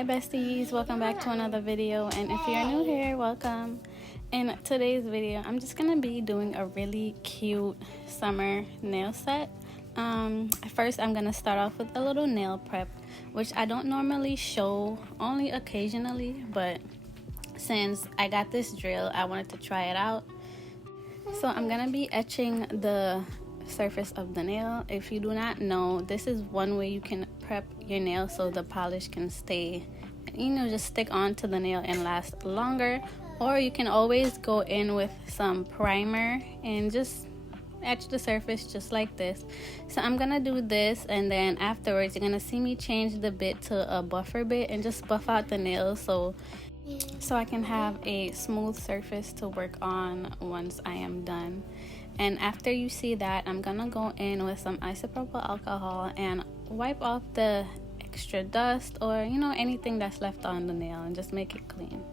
Hi besties, welcome back to another video, and if you're new here, welcome. In today's video I'm just gonna be doing a really cute summer nail set. First I'm gonna start off with a little nail prep, which I don't normally show, only occasionally, but since I got this drill I wanted to try it out. So I'm gonna be etching the surface of the nail. If you do not know, this is one way you can prep your nail so the polish can stay, just stick onto the nail and last longer. Or you can always go in with some primer and just etch the surface just like this. So I'm gonna do this, and then afterwards you're gonna see me change the bit to a buffer bit and just buff out the nails so I can have a smooth surface to work on once I am done. And after you see that, I'm gonna go in with some isopropyl alcohol and wipe off the extra dust or anything that's left on the nail and just make it clean.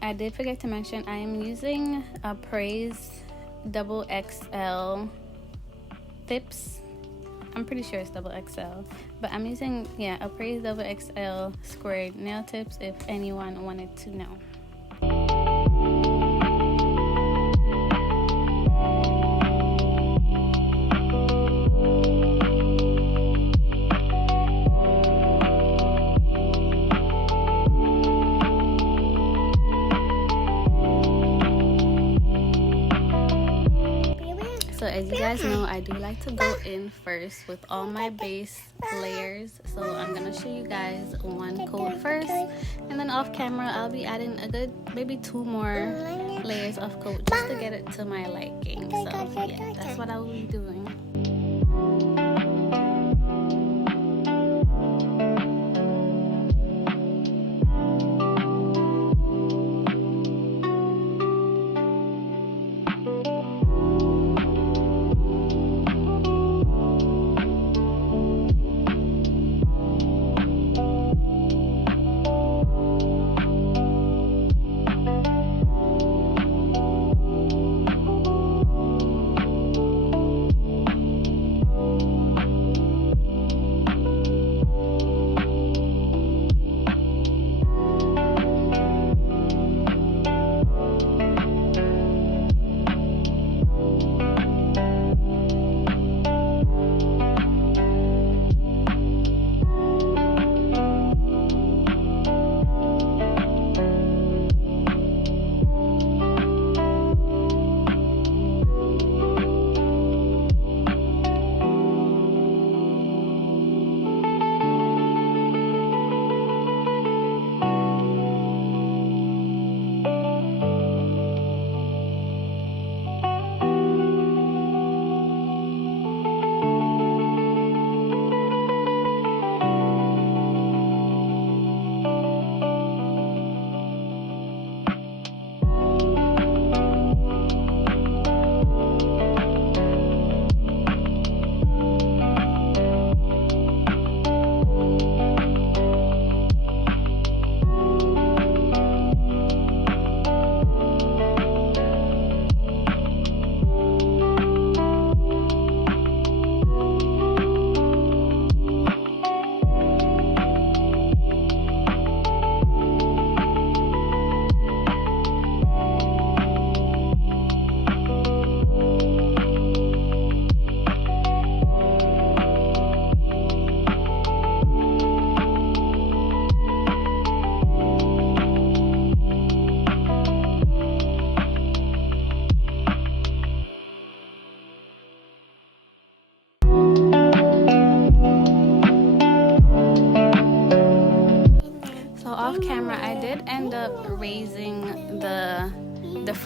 I did forget to mention I am using a Praise XXL tips. I'm pretty sure it's XXL, but I'm using a Praise XXL squared nail tips if anyone wanted to know. So as you guys know, I do like to go in first with all my base layers. So I'm gonna show you guys one coat first, and then off camera I'll be adding a good maybe 2 more layers of coat just to get it to my liking. So yeah, that's what I will be doing.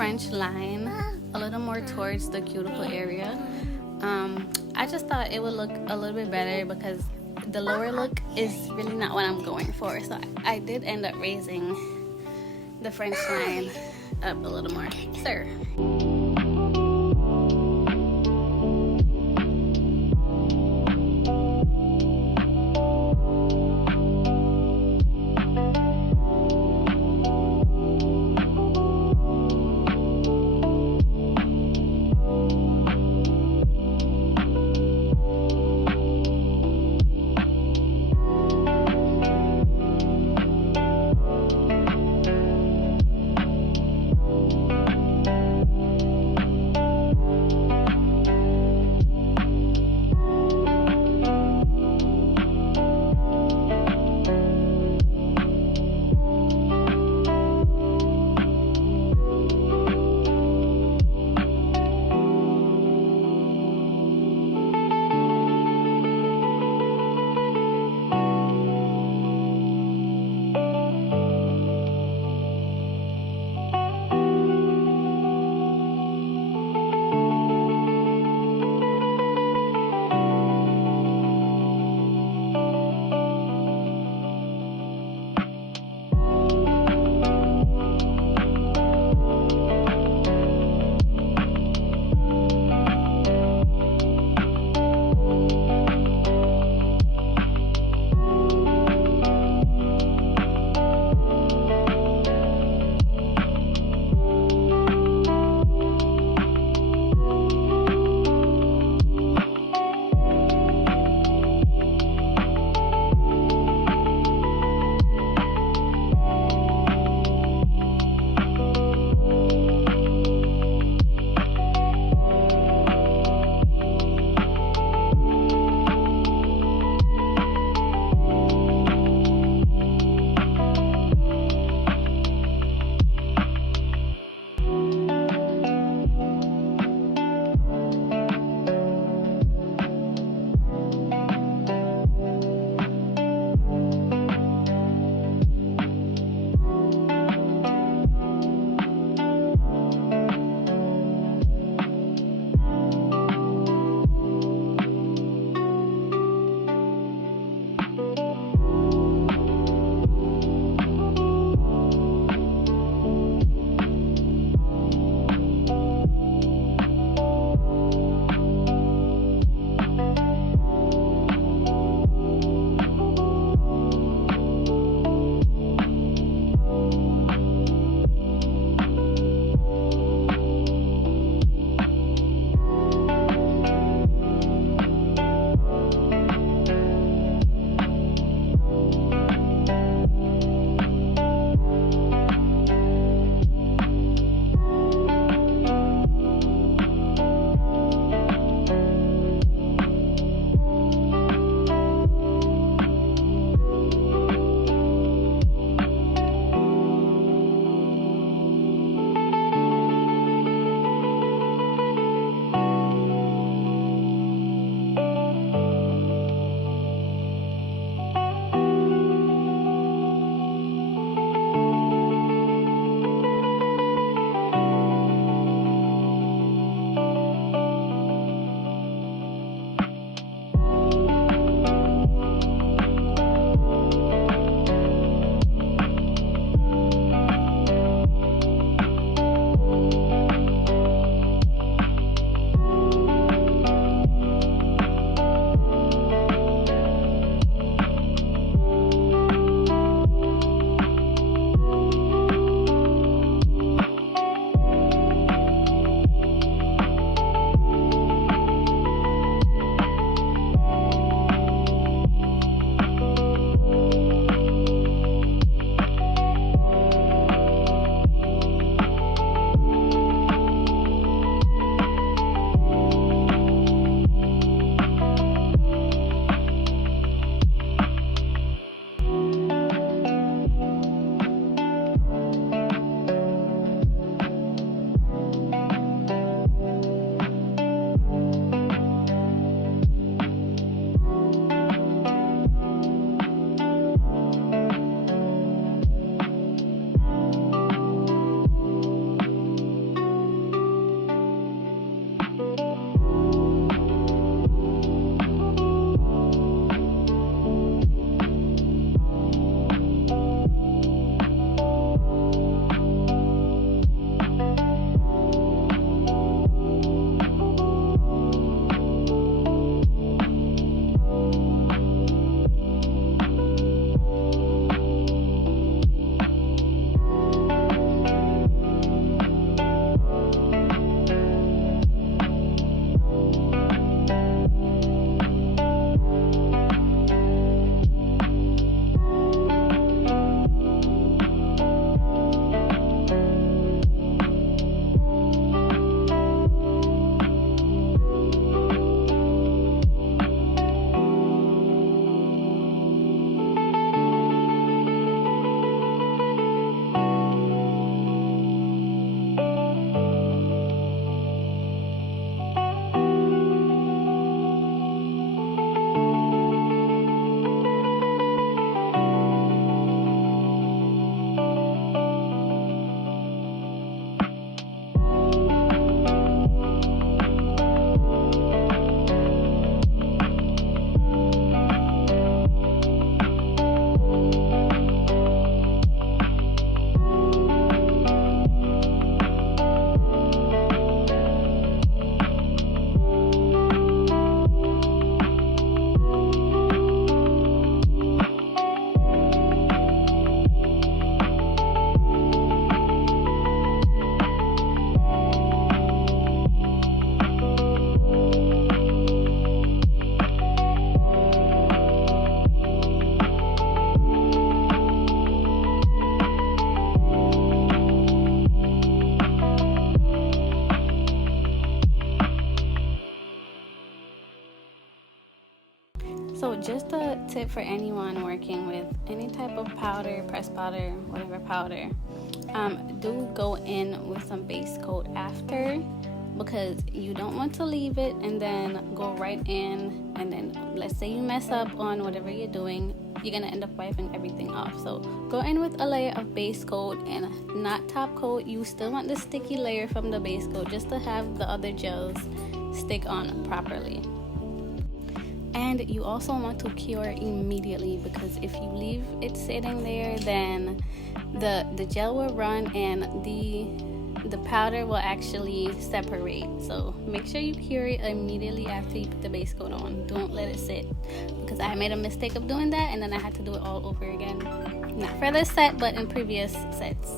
French line a little more towards the cuticle area. I just thought it would look a little bit better because the lower look is really not what I'm going for. So I did end up raising the French line up a little more. Sir. So just a tip for anyone working with any type of powder, pressed powder, whatever powder, do go in with some base coat after, because you don't want to leave it and then go right in, and then let's say you mess up on whatever you're doing, you're gonna end up wiping everything off. So go in with a layer of base coat and not top coat. You still want the sticky layer from the base coat just to have the other gels stick on properly. And you also want to cure immediately, because if you leave it sitting there, then the gel will run and the powder will actually separate. So make sure you cure it immediately after you put the base coat on. Don't let it sit, because I made a mistake of doing that and then I had to do it all over again. Not for this set, but in previous sets.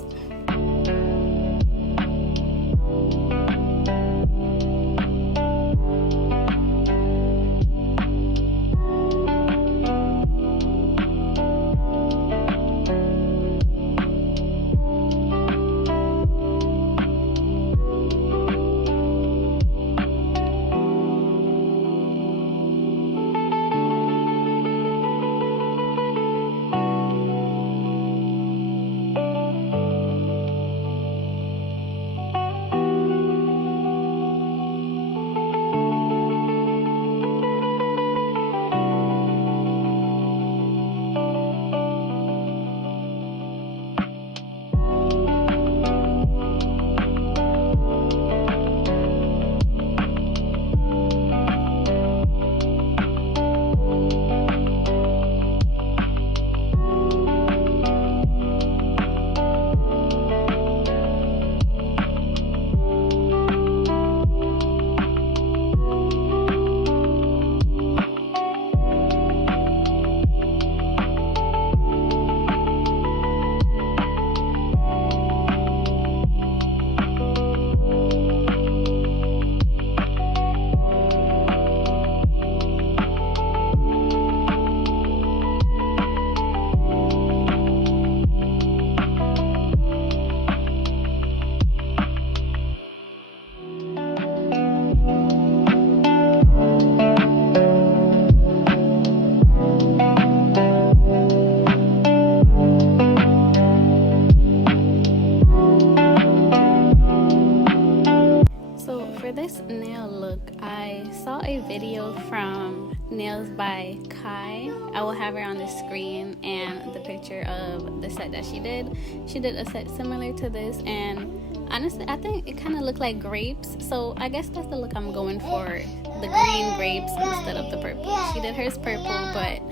Nail look, I saw a video from Nails by Calla. I will have her on the screen, and the picture of the set that she did. She did a set similar to this, and honestly I think it kind of looked like grapes, so I guess that's the look I'm going for, the green grapes instead of the purple. She did hers purple, but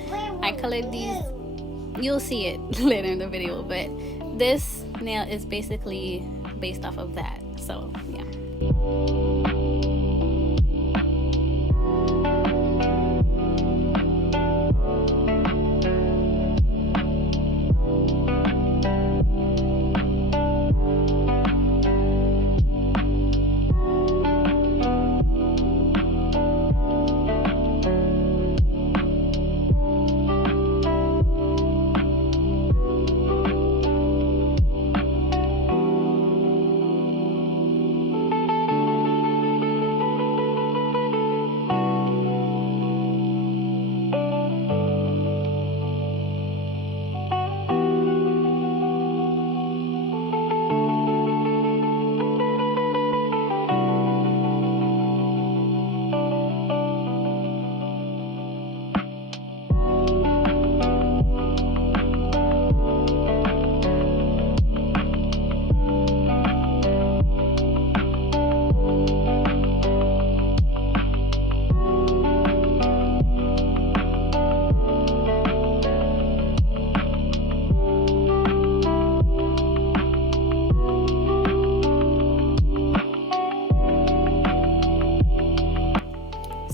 I colored these. You'll see it later in the video, but this nail is basically based off of that, so yeah.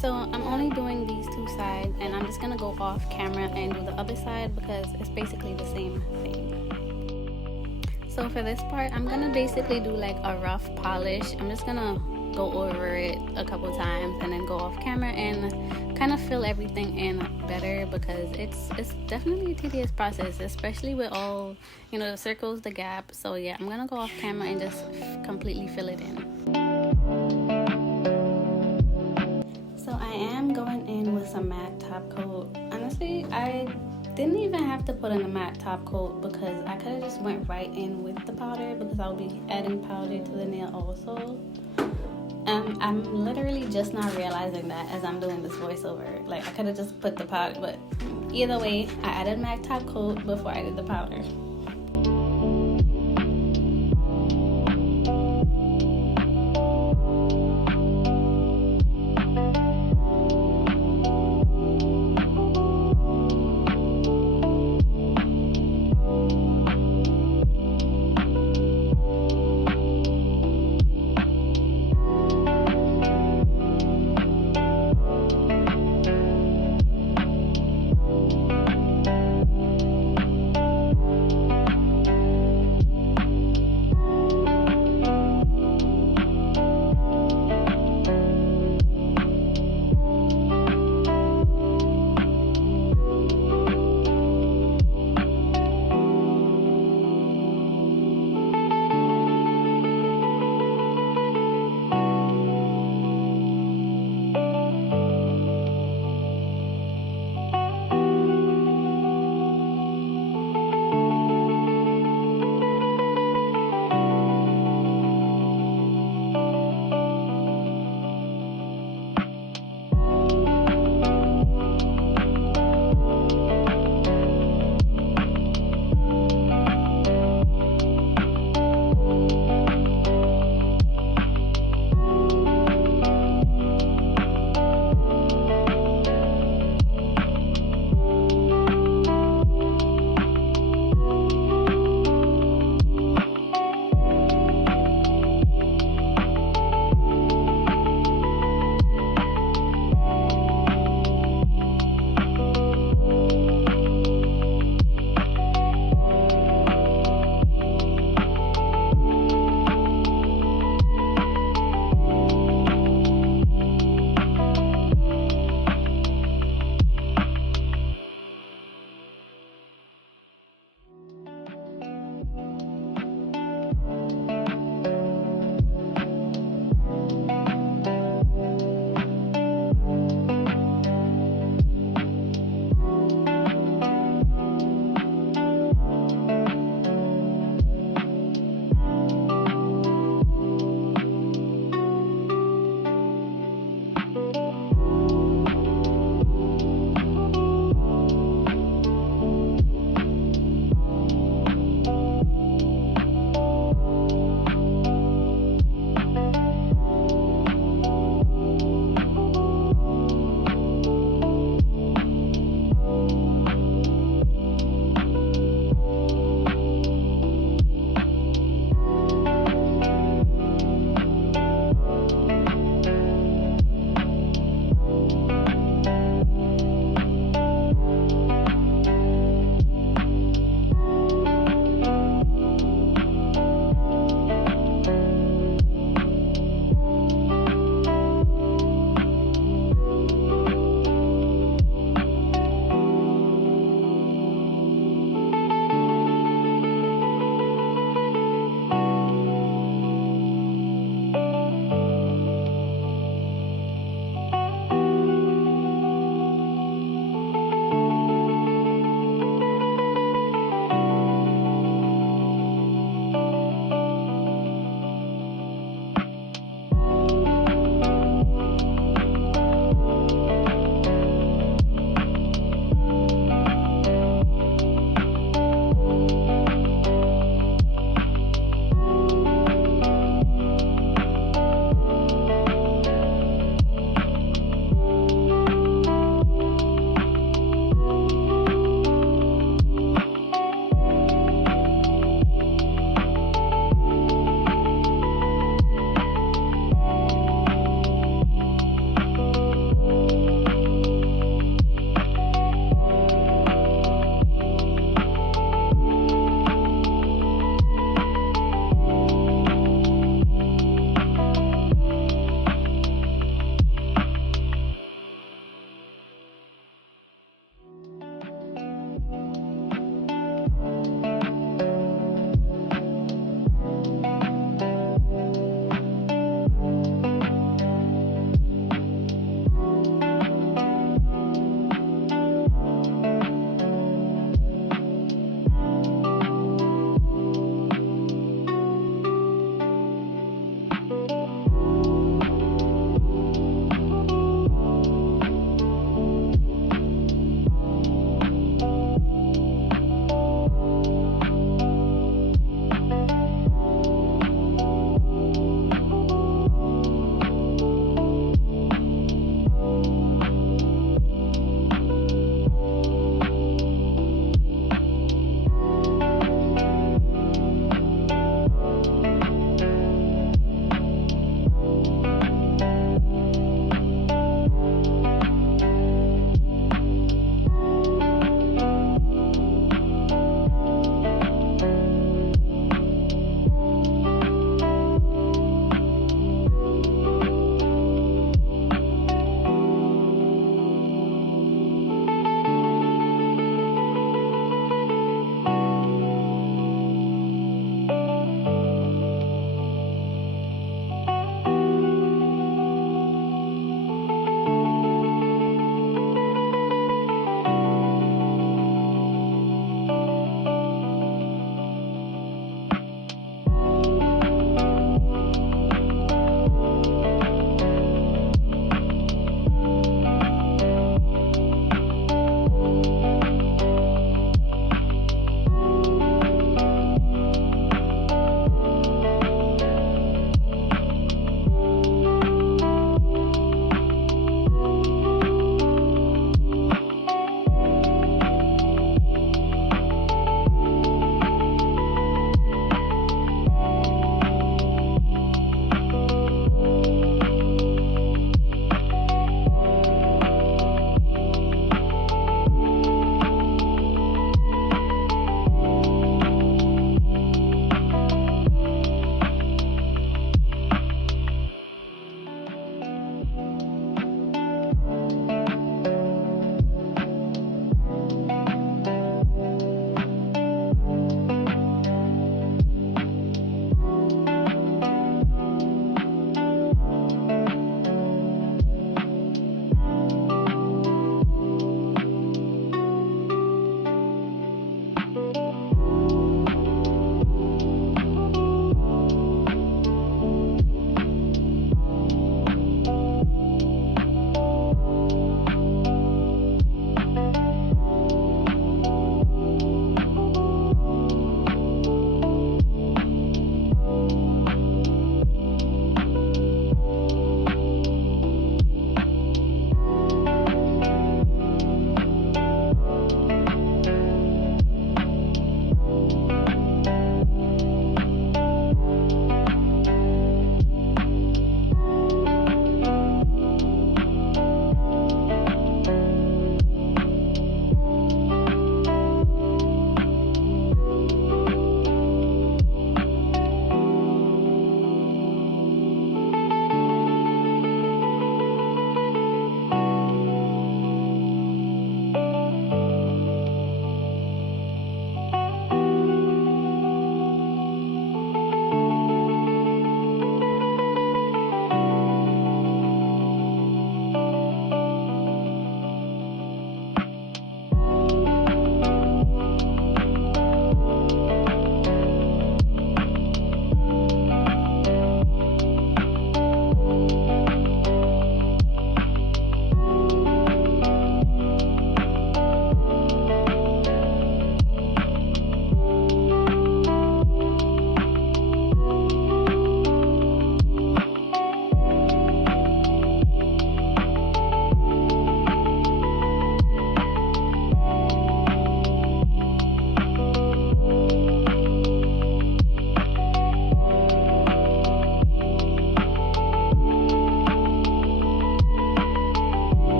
So I'm only doing these two sides, and I'm just gonna go off camera and do the other side because it's basically the same thing. So for this part, I'm gonna basically do like a rough polish. I'm just gonna go over it a couple times and then go off camera and kind of fill everything in better, because it's definitely a tedious process, especially with all, you know, the circles, the gap. So yeah, I'm gonna go off camera and just completely fill it in. So I am going in with some matte top coat. I didn't even have to put in a matte top coat because I could have just went right in with the powder because I'll be adding powder to the nail also. I'm literally just not realizing that as I'm doing this voiceover. Like, I could have just put the powder, but either way, I added matte top coat before I did the powder.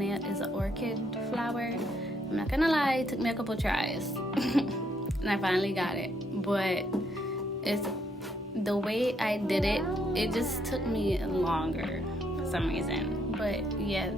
nail is an orchid flower. I'm not gonna lie, it took me a couple tries and I finally got it, but it's the way I did it, it just took me longer for some reason. But yeah.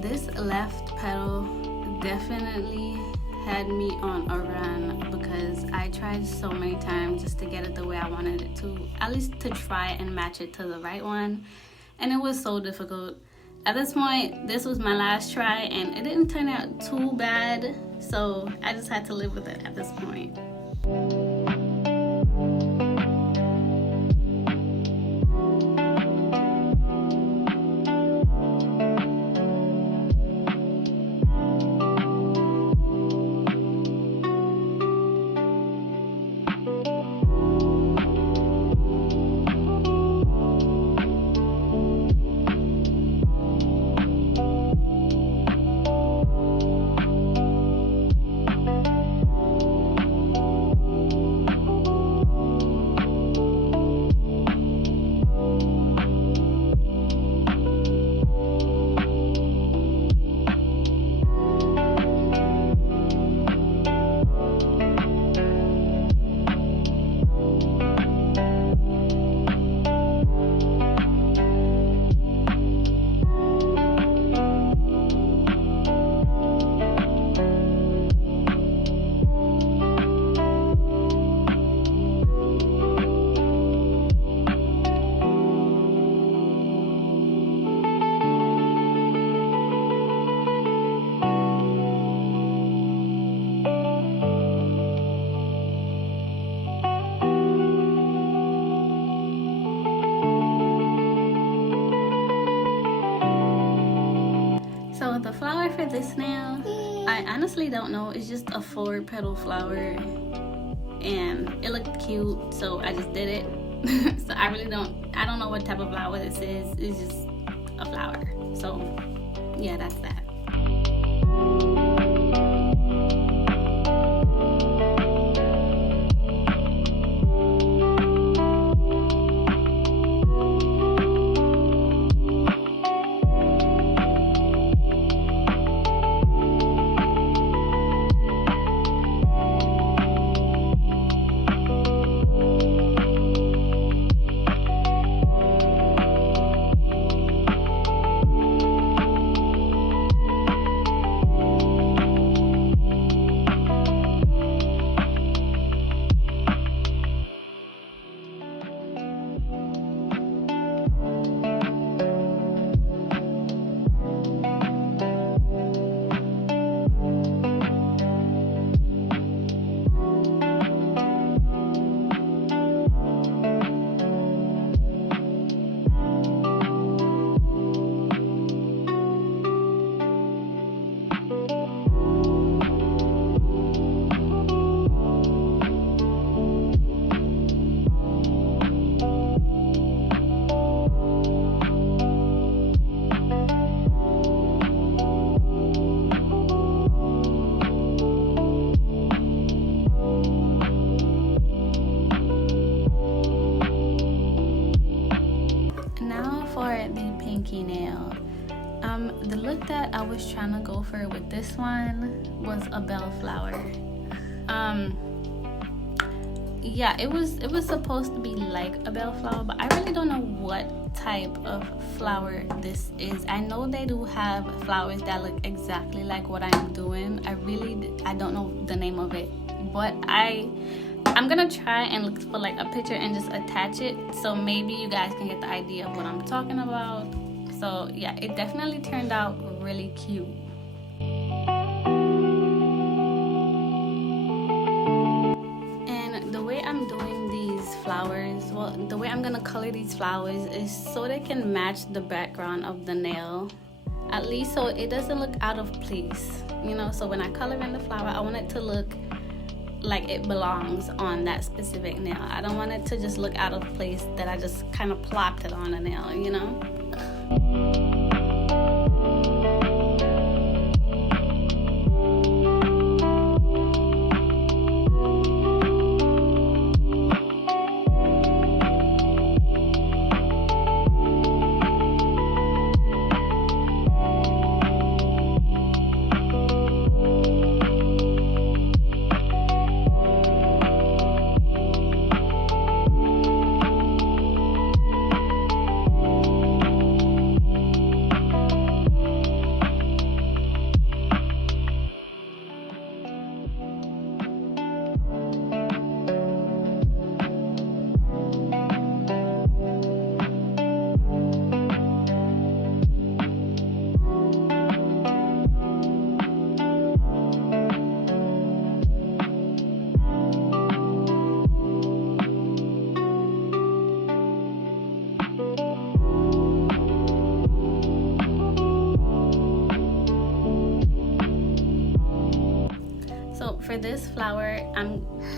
This left petal definitely had me on a run because I tried so many times just to get it the way I wanted it to, at least to try and match it to the right one, and it was so difficult. At this point, this was my last try and it didn't turn out too bad, so I just had to live with it at this point. So the flower for this nail, I honestly don't know. It's just a 4-petal flower and it looked cute, so I just did it. So I don't know what type of flower this is. It's just a flower. So yeah, that's that. pinky nail. The look that I was trying to go for with this one was a bellflower. Yeah, it was supposed to be like a bellflower, but I really don't know what type of flower this is. I know they do have flowers that look exactly like what I'm doing. I don't know the name of it, but I'm gonna try and look for like a picture and just attach it, so maybe you guys can get the idea of what I'm talking about. So yeah, it definitely turned out really cute. And the way I'm doing these flowers, well, the way I'm gonna color these flowers is so they can match the background of the nail, at least so it doesn't look out of place, you know. So when I color in the flower, I want it to look like it belongs on that specific nail. I don't want it to just look out of place that I just kind of plopped it on a nail, you know. For this flower,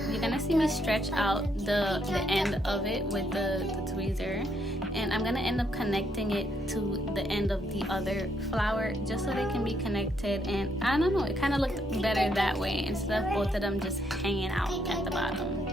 you're gonna see me stretch out the end of it with the tweezer, and I'm gonna end up connecting it to the end of the other flower just so they can be connected. And I don't know, it kind of looked better that way instead of both of them just hanging out at the bottom.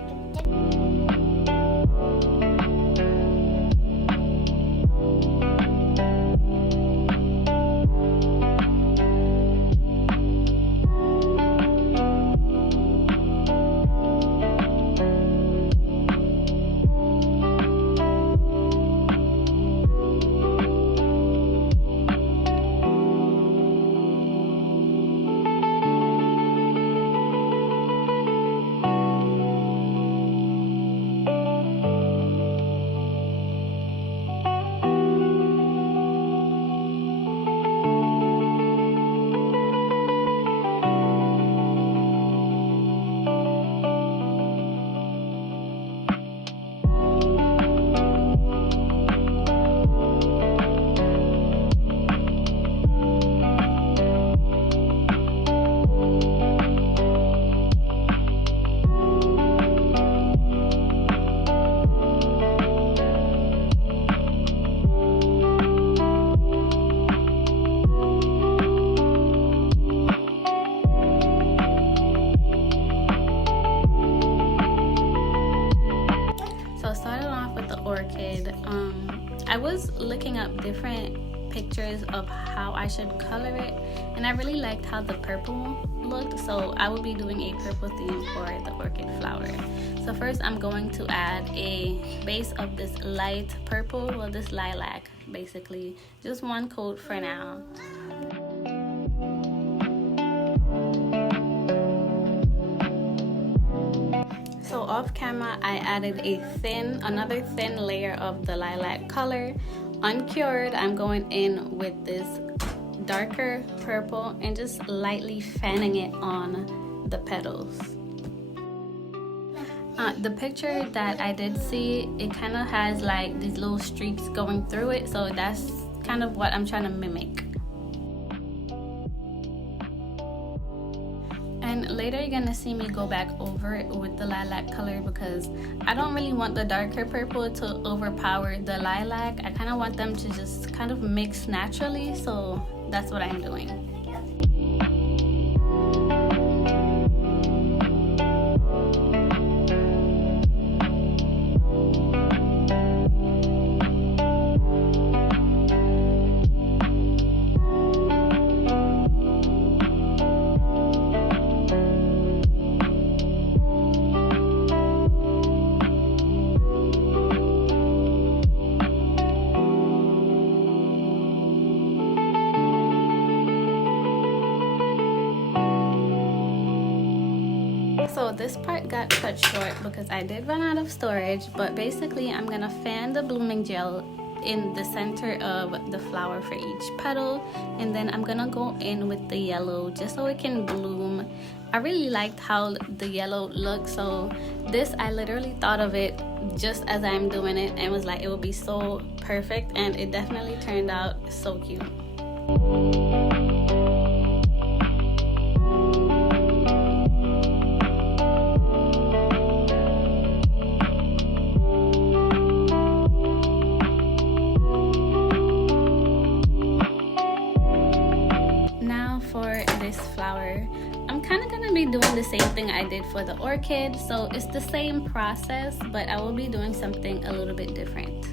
I was looking up different pictures of how I should color it, and I really liked how the purple looked, so I will be doing a purple theme for the orchid flower. So first I'm going to add a base of this light purple, well, this lilac basically, just one coat for now. So off camera, I added another thin layer of the lilac color. Uncured, I'm going in with this darker purple and just lightly fanning it on the petals. The picture that I did see, it kind of has like these little streaks going through it, so that's kind of what I'm trying to mimic. And later you're gonna see me go back over it with the lilac color because I don't really want the darker purple to overpower the lilac. I kind of want them to just kind of mix naturally, so that's what I'm doing. So this part got cut short because I did run out of storage, but basically I'm gonna fan the blooming gel in the center of the flower for each petal, and then I'm gonna go in with the yellow just so it can bloom. I really liked how the yellow looked, so this, I literally thought of it just as I'm doing it and was like it would be so perfect, and it definitely turned out so cute. This flower, I'm kind of gonna be doing the same thing I did for the orchid, so it's the same process, but I will be doing something a little bit different.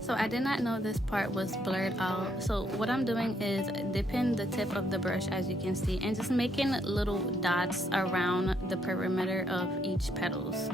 So I did not know this part was blurred out. So what I'm doing is dipping the tip of the brush, as you can see, and just making little dots around the perimeter of each petals.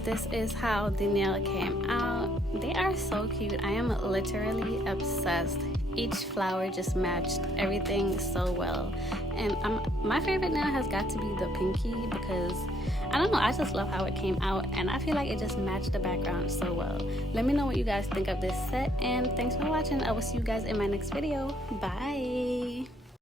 guys, this is how the nail came out. They are so cute. I am literally obsessed. Each flower just matched everything so well, and my favorite nail has got to be the pinky, because I don't know, I just love how it came out, and I feel like it just matched the background so well. Let me know what you guys think of this set, and thanks for watching. I will see you guys in my next video. Bye.